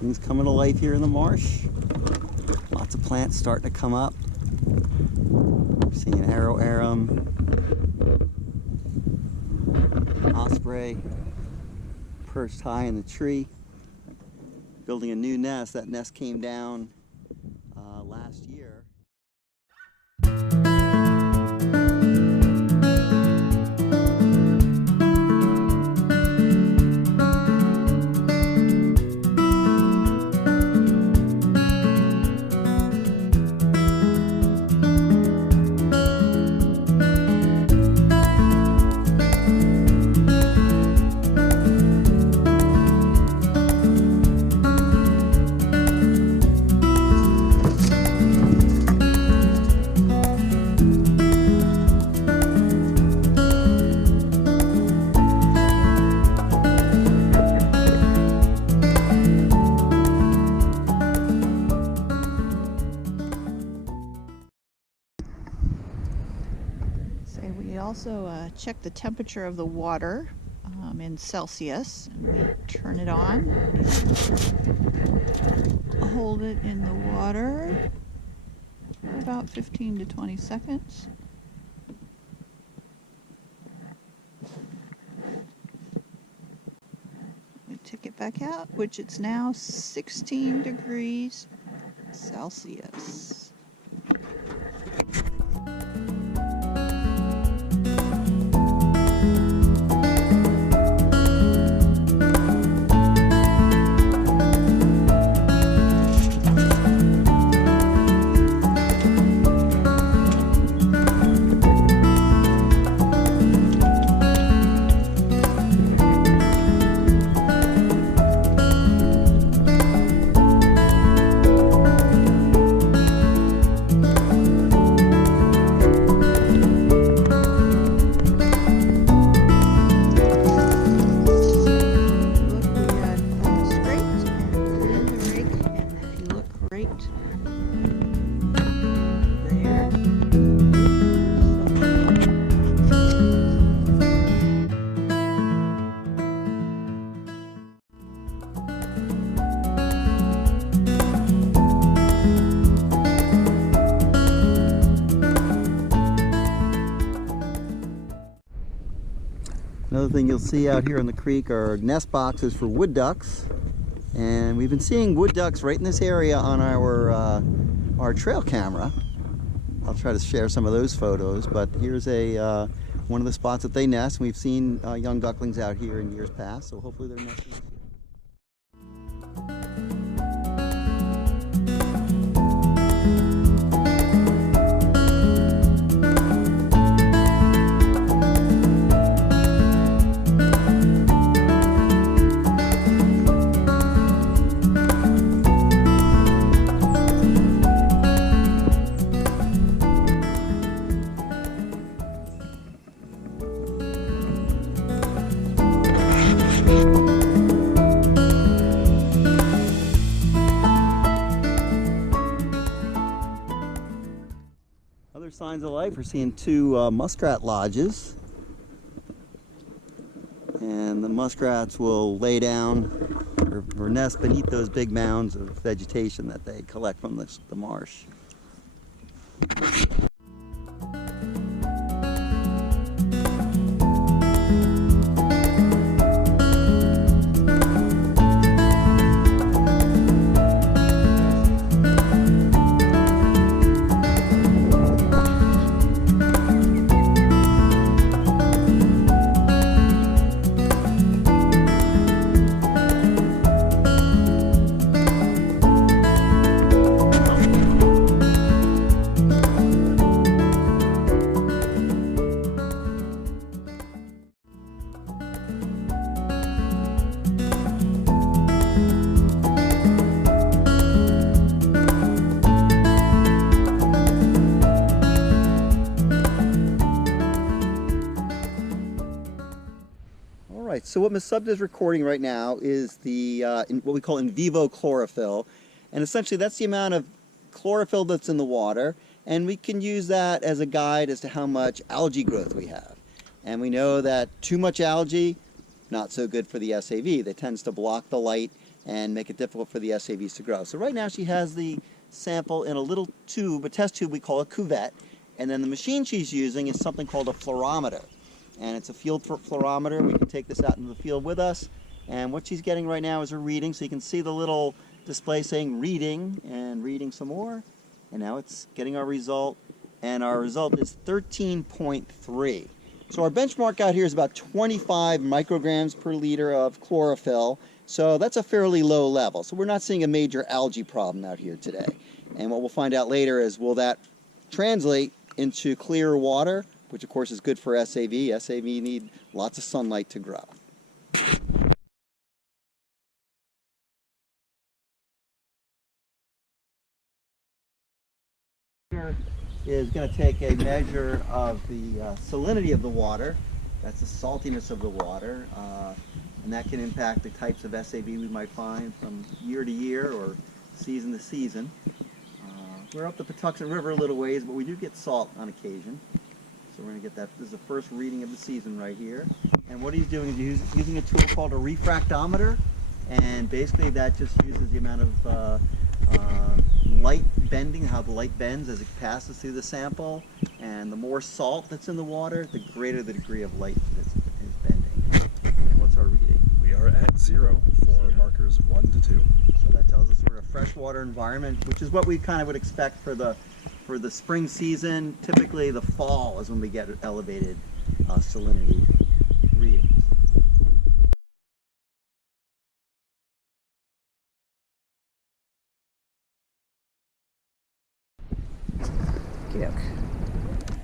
Things coming to life here in the marsh. Lots of plants starting to come up. We're seeing arrow arum, osprey, perched high in the tree, building a new nest. That nest came down last year. We also check the temperature of the water in Celsius. And we turn it on, hold it in the water for about 15 to 20 seconds. We take it back out, which it's now 16 degrees Celsius. Another thing you'll see out here on the creek are nest boxes for wood ducks, and we've been seeing wood ducks right in this area on our trail camera. I'll try to share some of those photos, but here's one of the spots that they nest. We've seen young ducklings out here in years past, so hopefully they're nesting. Other signs of life, we're seeing two muskrat lodges, and the muskrats will lay down or nest beneath those big mounds of vegetation that they collect from the marsh. So what Ms. Subda is recording right now is the what we call in vivo chlorophyll, and essentially that's the amount of chlorophyll that's in the water, and we can use that as a guide as to how much algae growth we have. And we know that too much algae, not so good for the SAV. That tends to block the light and make it difficult for the SAVs to grow. So right now she has the sample in a little tube, a test tube we call a cuvette, and then the machine she's using is something called a fluorometer. And it's a field fluorometer. We can take this out into the field with us. And what she's getting right now is a reading. So you can see the little display saying reading and reading some more. And now it's getting our result. And our result is 13.3. So our benchmark out here is about 25 micrograms per liter of chlorophyll. So that's a fairly low level. So we're not seeing a major algae problem out here today. And what we'll find out later is, will that translate into clear water, which of course is good for SAV. SAV need lots of sunlight to grow. Is going to take a measure of the salinity of the water. That's the saltiness of the water, and that can impact the types of SAV we might find from year to year or season to season. We're up the Patuxent River a little ways, but we do get salt on occasion. So we're going to get that. This is the first reading of the season right here. And what he's doing is he's using a tool called a refractometer, and basically that just uses the amount of light bending, how the light bends as it passes through the sample, and the more salt that's in the water, the greater the degree of light that is bending. And what's our reading? We are at 0 for markers 1 to 2. So that tells us we're in a freshwater environment, which is what we kind of would expect for the spring season. Typically the fall is when we get elevated salinity readings.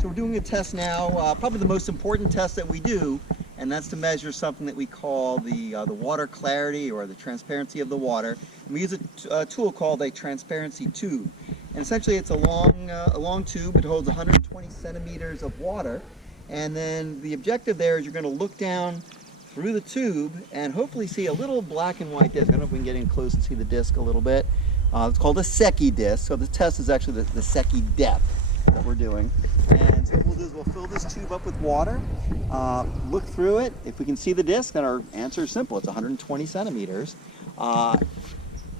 So we're doing a test now, probably the most important test that we do, and that's to measure something that we call the water clarity or the transparency of the water. And we use a tool called a transparency tube. And essentially it's a long tube. It holds 120 centimeters of water. And then the objective there is you're going to look down through the tube and hopefully see a little black and white disc. I don't know if we can get in close and see the disc a little bit. It's called a Secchi disc. So the test is actually the Secchi depth that we're doing. And so what we'll do is we'll fill this tube up with water, look through it. If we can see the disc, then our answer is simple. It's 120 centimeters.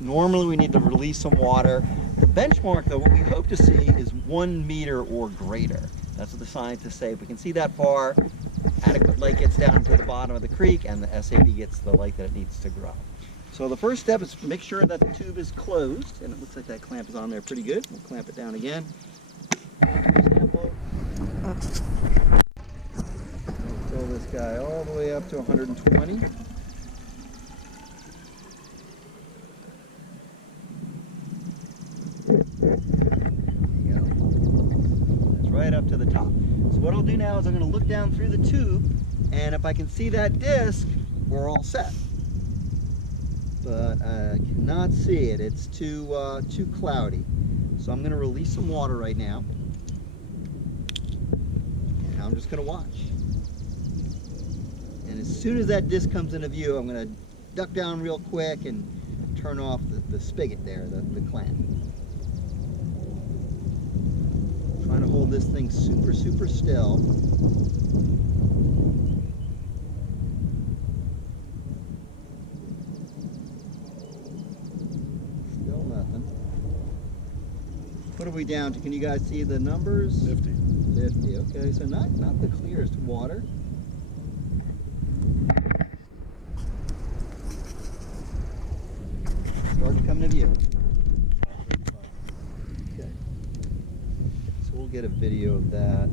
Normally we need to release some water. The benchmark, though, what we hope to see is 1 meter or greater. That's what the scientists say. If we can see that far, adequate light gets down to the bottom of the creek and the SAV gets the light that it needs to grow. So the first step is to make sure that the tube is closed, and it looks like that clamp is on there pretty good. We'll clamp it down again. Sample. Fill this guy all the way up to 120. There you go. That's right up to the top. So what I'll do now is I'm going to look down through the tube, and if I can see that disc, we're all set. But I cannot see it. It's too cloudy. So I'm going to release some water right now. And I'm just going to watch. And as soon as that disc comes into view, I'm going to duck down real quick and turn off the spigot there, the clamp. Trying to hold this thing super, super still. Still nothing. What are we down to? Can you guys see the numbers? 50. 50, okay, so not the clearest water. Start coming to view. Okay. So we'll get a video of that.